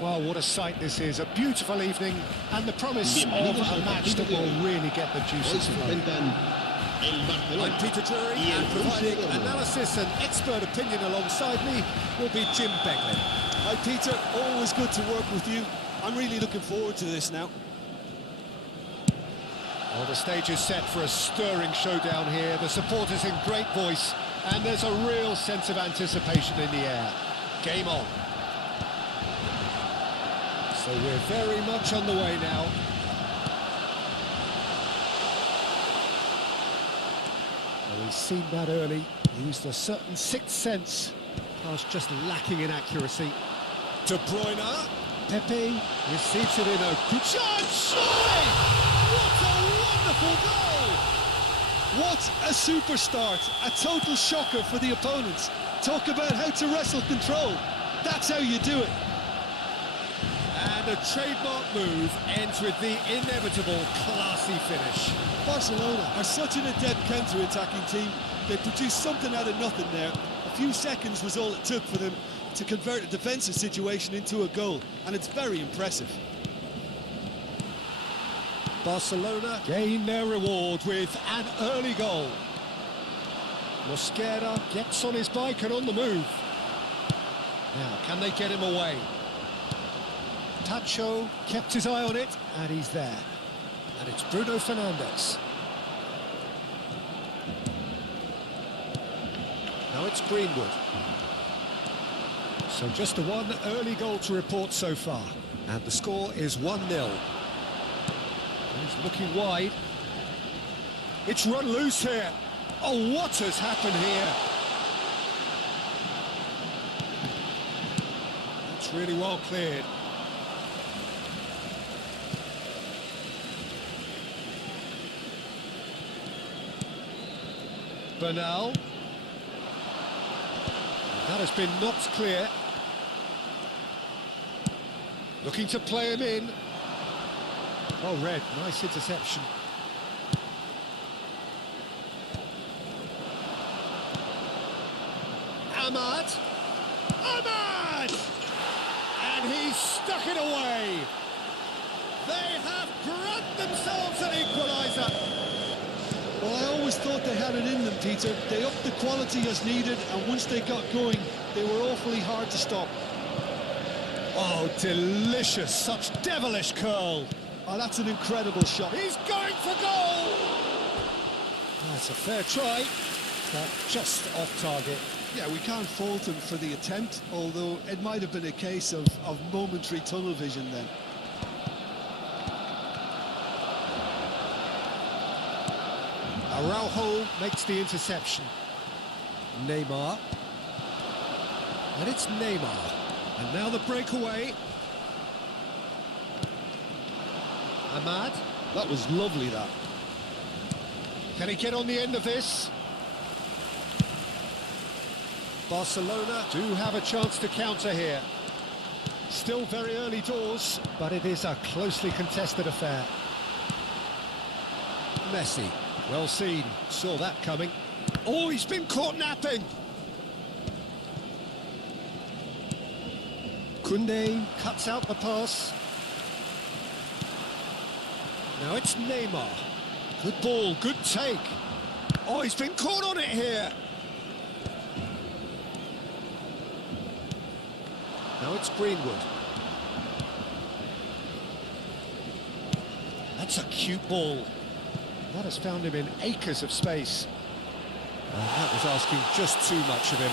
Well, what a sight this is. A beautiful evening and the promise of a match that will really get the juices flowing. I'm Peter Drury, and providing analysis and expert opinion alongside me will be Jim Beglin. Hi Peter, always good to work with you. I'm really looking forward to this now. Well, the stage is set for a stirring showdown here. The supporters in great voice, and there's a real sense of anticipation in the air. Game on. So we're very much on the way now. Well, he's seen that early, used a certain sixth sense. Pass just lacking in accuracy. De Bruyne. Pepe receives it in a good chance. Surely! What a wonderful goal! What a super start, a total shocker for the opponents. Talk about how to wrestle control. That's how you do it. And a trademark move ends with the inevitable classy finish. Barcelona are such an adept counter-attacking team. They produced something out of nothing there. A few seconds was all it took for them to convert a defensive situation into a goal, and it's very impressive. Barcelona gain their reward with an early goal. Mosquera gets on his bike and on the move. Now, can they get him away? Tacho kept his eye on it, and he's there. And it's Bruno Fernandes. Now it's Greenwood. So just the one early goal to report so far. And the score is 1-0. He's looking wide. It's run loose here. Oh, what has happened here? That's really well cleared. Bernal. That has been knocked clear. Looking to play him in. Oh, Red, nice interception. Ahmad! Ahmad! And he's stuck it away. They have grabbed themselves an equaliser. Well, I always thought they had it in them, Peter. They upped the quality as needed, and once they got going, they were awfully hard to stop. Oh, delicious, such devilish curl. Oh, that's an incredible shot. He's going for goal! That's a fair try, but just off target. Yeah, we can't fault him for the attempt, although it might have been a case of momentary tunnel vision then. Araujo makes the interception. Neymar. And it's Neymar. And now the breakaway. Ahmad. That was lovely, that. Can he get on the end of this? Barcelona do have a chance to counter here. Still very early doors, but it is a closely contested affair. Messi. Well seen, saw that coming. Oh, he's been caught napping. Koundé cuts out the pass. Now it's Neymar. Good ball, good take. Oh, he's been caught on it here. Now it's Greenwood. That's a cute ball. That has found him in acres of space. That was asking just too much of him.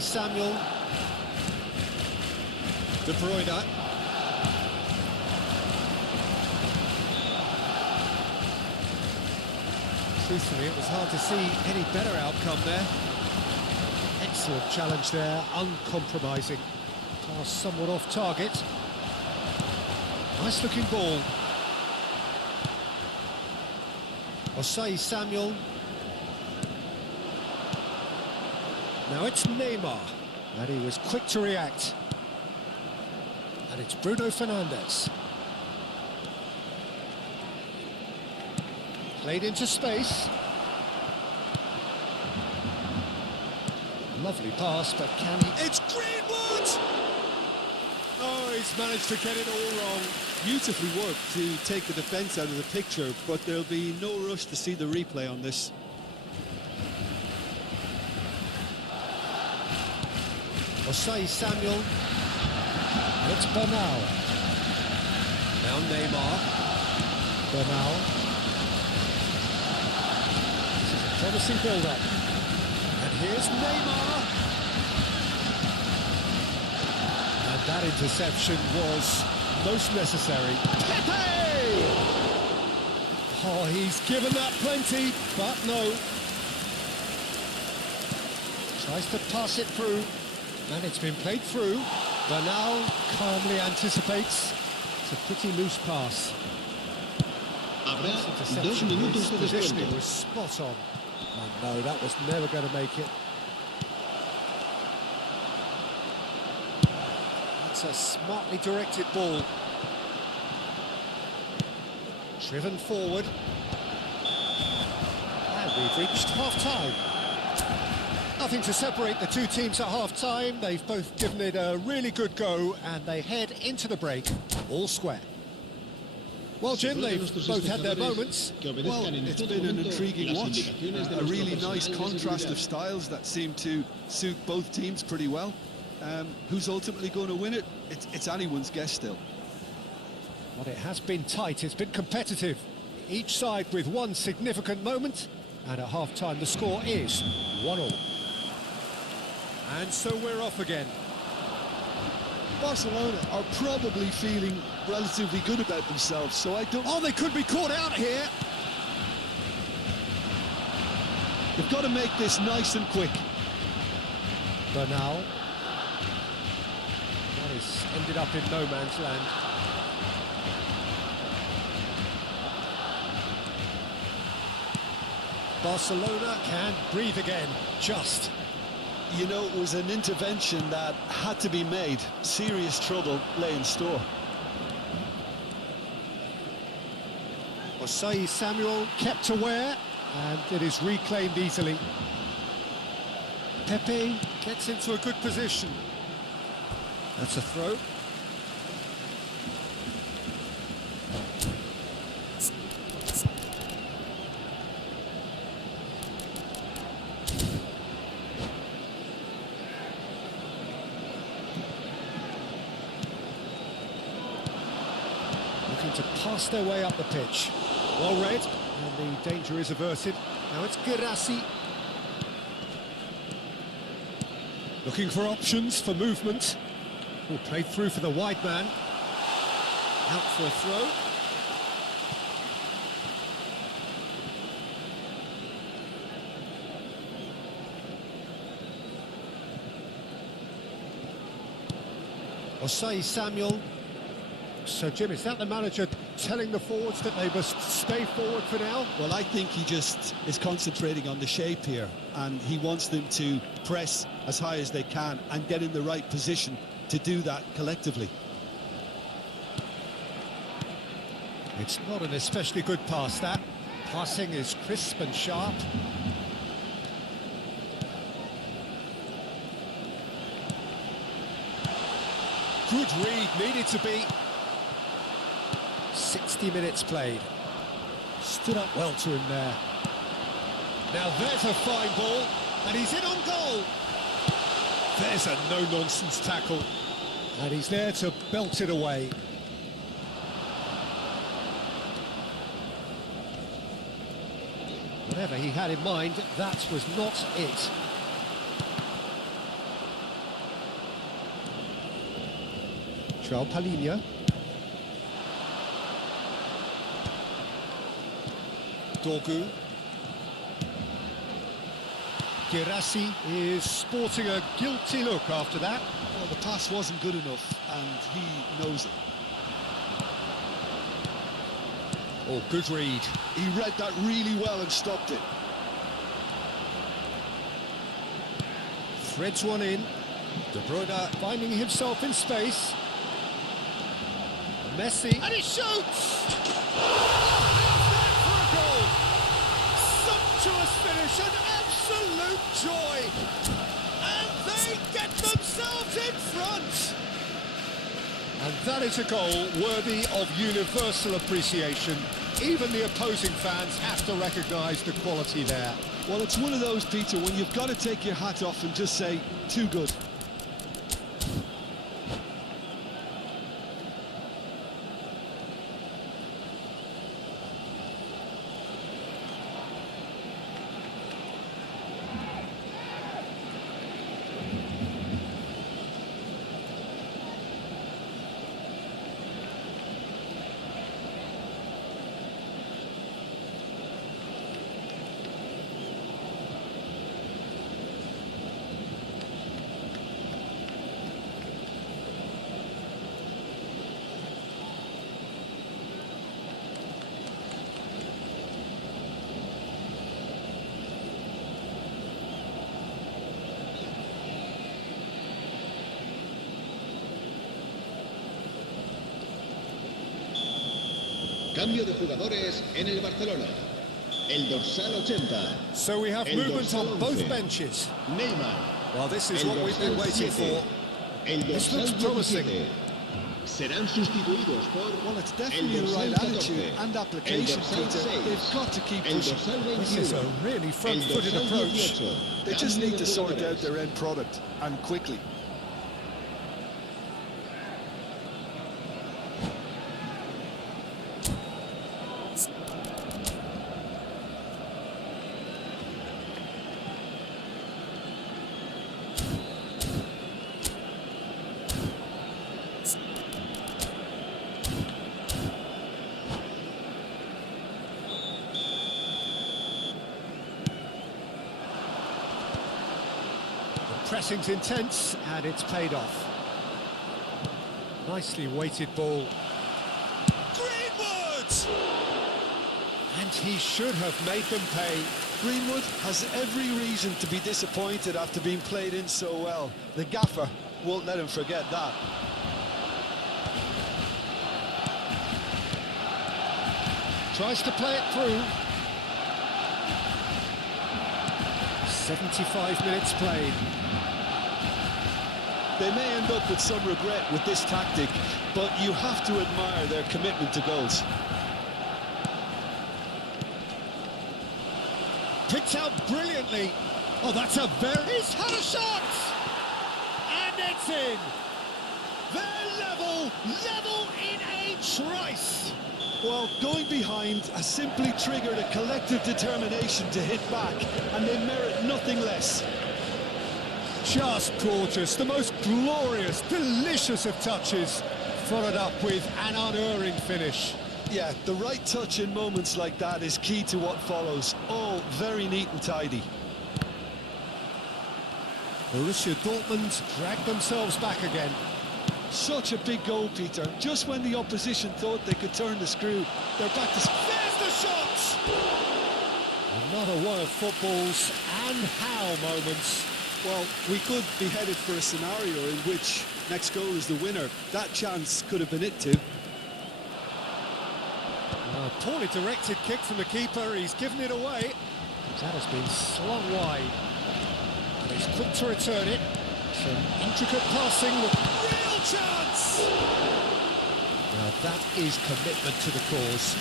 Samuel. De Bruyne. Truthfully, it was hard to see any better outcome there. Excellent challenge there, uncompromising. Pass somewhat off target. Nice looking ball. Samuel. Now it's Neymar, and he was quick to react. And it's Bruno Fernandes. Played into space. Lovely pass, but can he... It's Greenwood! Oh, he's managed to get it all wrong. Beautifully worked to take the defence out of the picture, but there'll be no rush to see the replay on this. Samuel. It's Bernal. Now Neymar. Bernal. This is a promising build-up. And here's Neymar. And that interception was most necessary. Pepe! Oh, he's given that plenty, but no. Tries to pass it through, and it's been played through. Bernal calmly anticipates. It's a pretty loose pass. Interception, his positioning was spot on. Oh no, that was never going to make it. It's a smartly directed ball. Driven forward. And we've reached half-time. Nothing to separate the two teams at half-time. They've both given it a really good go, and they head into the break all square. Well, Jim, they've both had their moments. Well, it's been an intriguing watch. A really nice contrast of styles that seem to suit both teams pretty well. Who's ultimately going to win it? It's anyone's guess still. Well, it has been tight, it's been competitive. Each side with one significant moment, and at half-time the score is 1-1. And so we're off again. Barcelona are probably feeling relatively good about themselves, so I don't... Oh, they could be caught out here. They've got to make this nice and quick. Bernal. That has ended up in no man's land. Barcelona can breathe again, just. You know, it was an intervention that had to be made. Serious trouble lay in store. Samuel kept aware, and it is reclaimed easily. Pepe gets into a good position. That's a throw. Looking to pass their way up the pitch. Well read, and the danger is averted. Now it's Girassi. Looking for options for movement. Oh, played through for the wide man. Out for a throw. Samuel. So, Jim, is that the manager telling the forwards that they must stay forward for now? Well, I think he just is concentrating on the shape here, and he wants them to press as high as they can and get in the right position to do that collectively. It's not an especially good pass, that. Passing is crisp and sharp. Good read, needed to be. 60 minutes played. Stood up well to him there. Now there's a fine ball, and he's in on goal. There's a no-nonsense tackle, and he's there to belt it away. Whatever he had in mind, that was not it. João Palhinha. Dorgu. Girassi is sporting a guilty look after that. Well, the pass wasn't good enough, and he knows it. Oh, good read. He read that really well and stopped it. Threads one in. De Bruyne finding himself in space. Messi. And he shoots! Oh, how's that for a goal? finish, an absolute joy! And they get themselves in front! And that is a goal worthy of universal appreciation. Even the opposing fans have to recognise the quality there. Well, it's one of those, Peter, when you've got to take your hat off and just say, too good. Cambio de jugadores en el Barcelona. El dorsal 80. So we have El movement dorsal on both 11. benches. Neymar. Well, this is El what we've been dorsal waiting 7. for. El This dorsal looks promising. 17. Serán sustituidos por Well, it's el definitely the dorsal right 14. attitude and El application, dorsal Peter. 6. They've got to keep El pushing. dorsal This is 21. a really El front-footed dorsal approach. 18. They just Cambio need de to sort out jugadores. their end product, and quickly. Pressing's intense, and it's paid off. Nicely weighted ball. Greenwood! And he should have made them pay. Greenwood has every reason to be disappointed after being played in so well. The gaffer won't let him forget that. Tries to play it through. 75 minutes played. They may end up with some regret with this tactic, but you have to admire their commitment to goals. Picked out brilliantly. Oh, that's a very... He's had a shot! And it's in! They're level in a trice! Well, going behind has simply triggered a collective determination to hit back, and they merit nothing less. Just gorgeous. The most glorious, delicious of touches. Followed up with an unerring finish. Yeah, the right touch in moments like that is key to what follows. All very neat and tidy. Borussia Dortmund dragged themselves back again. Such a big goal, Peter. Just when the opposition thought they could turn the screw, they're back to... There's the shot! Another one of football's and how moments. Well, we could be headed for a scenario in which next goal is the winner. That chance could have been it too. A poorly directed kick from the keeper. He's given it away. That has been slung wide. And he's quick to return it. Some intricate passing. Real chance! Now that is commitment to the cause.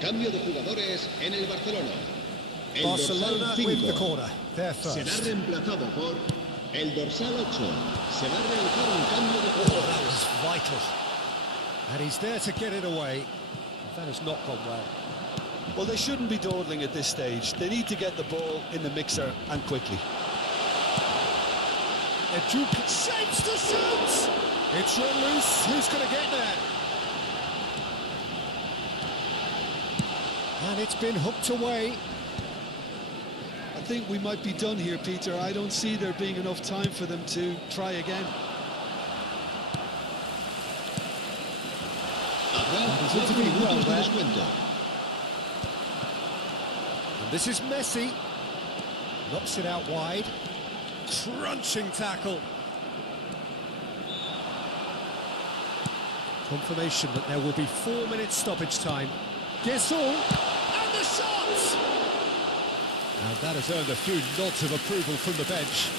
Cambio de jugadores en el Barcelona. El Barcelona dorsal with the 5 corner. They're será first. reemplazado por el dorsal 8. Se va a realizar un cambio de Oh, that jugadores. was vital. And he's there to get it away. That has not gone well. Well, they shouldn't be dawdling at this stage. They need to get the ball in the mixer and quickly. Duke shapes to shoot! It's run loose. Who's going to get there? And it's been hooked away. I think we might be done here, Peter. I don't see there being enough time for them to try again. Seems to be well there. And this is Messi. Knocks it out wide. Crunching tackle. Confirmation that there will be 4 minutes stoppage time. Gasol, and the shot! And that has earned a few nods of approval from the bench.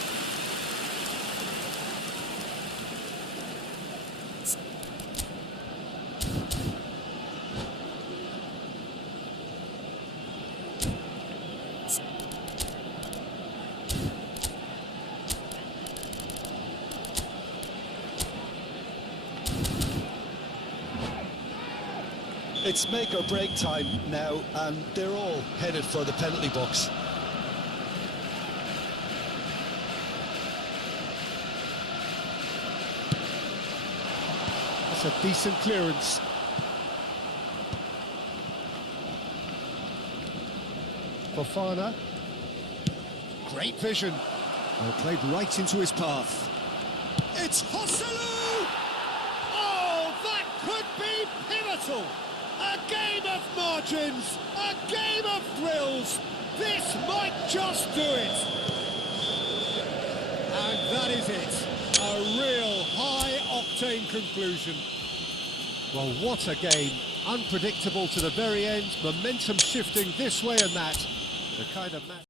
It's make or break time now, and they're all headed for the penalty box. That's a decent clearance. Fofana. Great vision. Well, played right into his path. It's Hosselu! Oh, that could be pivotal! A game of margins, a game of thrills. This might just do it. And that is it. A real high-octane conclusion. Well, what a game. Unpredictable to the very end. Momentum shifting this way and that. The kind of match...